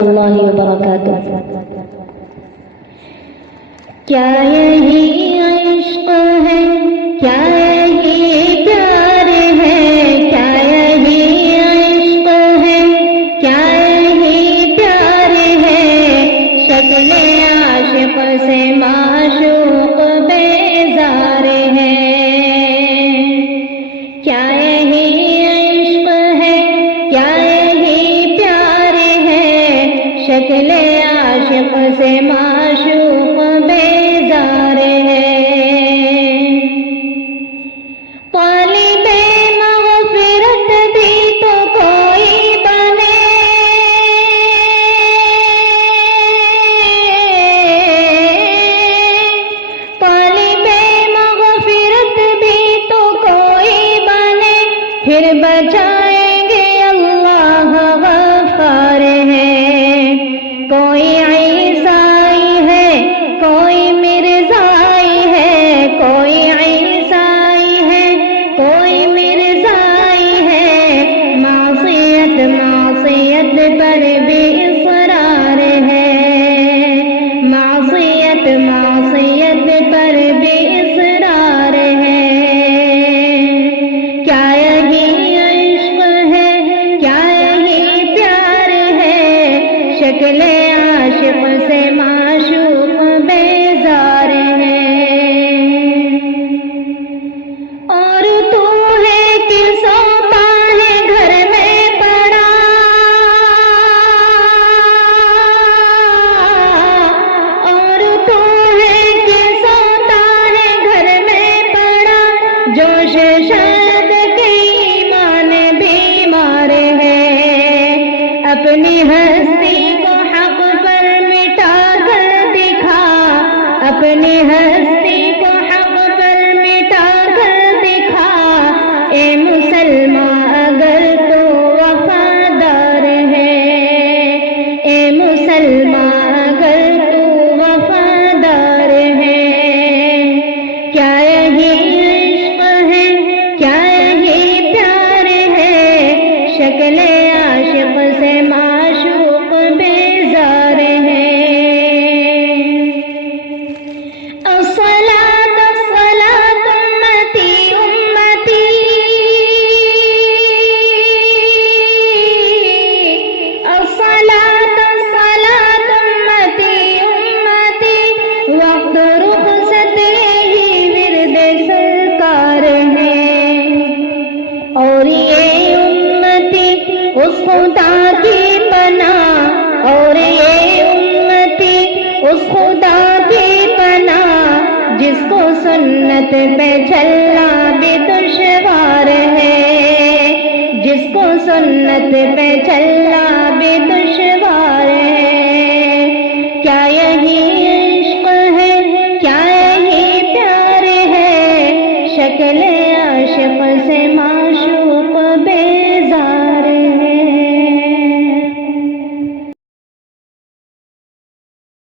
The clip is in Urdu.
اللہ وبرکاتہ۔ کیا یہی عشق ہے، کیا یہی پیار ہے، کیا یہی عشق ہے، کیا یہی پیار ہے، شکل عاشق سے معشوق بیزار ہے۔ کیا یہی عشق ہے، کیا یہی پیار ہے، شکل عاشق سے معشوق بیزار ہے۔ طالب مغفرت بھی تو کوئی بنے، طالب مغفرت بھی تو کوئی بنے، پھر بچائیں گے اللہ غفار ہے۔ کوئی عیسائی ہے، کوئی مرزائی ہے، کوئی عیسائی ہے، کوئی مرزائی ہے، معصیت معصیت پر بھی اصرار ہے، معصیت معصیت پر بھی اصرار ہے۔ کیا یہی عشق ہے، کیا یہی پیار ہے، شکل عاشق سے معشوق بیزار ہے۔ اور تو ہے کہ سوتا ہے گھر میں پڑا، اور تو ہے کہ سوتا ہے گھر میں پڑا، جوش شاد کے ایمان بیمار ہے، اپنی ہستی کو حق پر مٹا کر دکھا، اپنی ہستی کو حق پر مٹا کر دکھا، اے مسلمان اگر تو وفادار ہے، اے مسلمان اگر تو وفادار ہے۔ کیا یہی عشق ہے، کیا یہی پیار ہے، شکل عاشق سے معشوق بیزار ہے۔ الصلاۃ الصلاۃ امتی امتی، الصلاۃ الصلاۃ امتی امتی، وقت رخصت ہی ورد سرکار ہے۔ اور یہ امتی اس خدا کی پناہ، اور یہ امتی اس خدا کی پناہ، جس کو سنت پہ چلنا بھی دشوار ہے، جس کو سنت پہ چلنا بھی دشوار ہے۔ کیا یہی عشق ہے، کیا یہی پیار ہے، شکل عاشق سے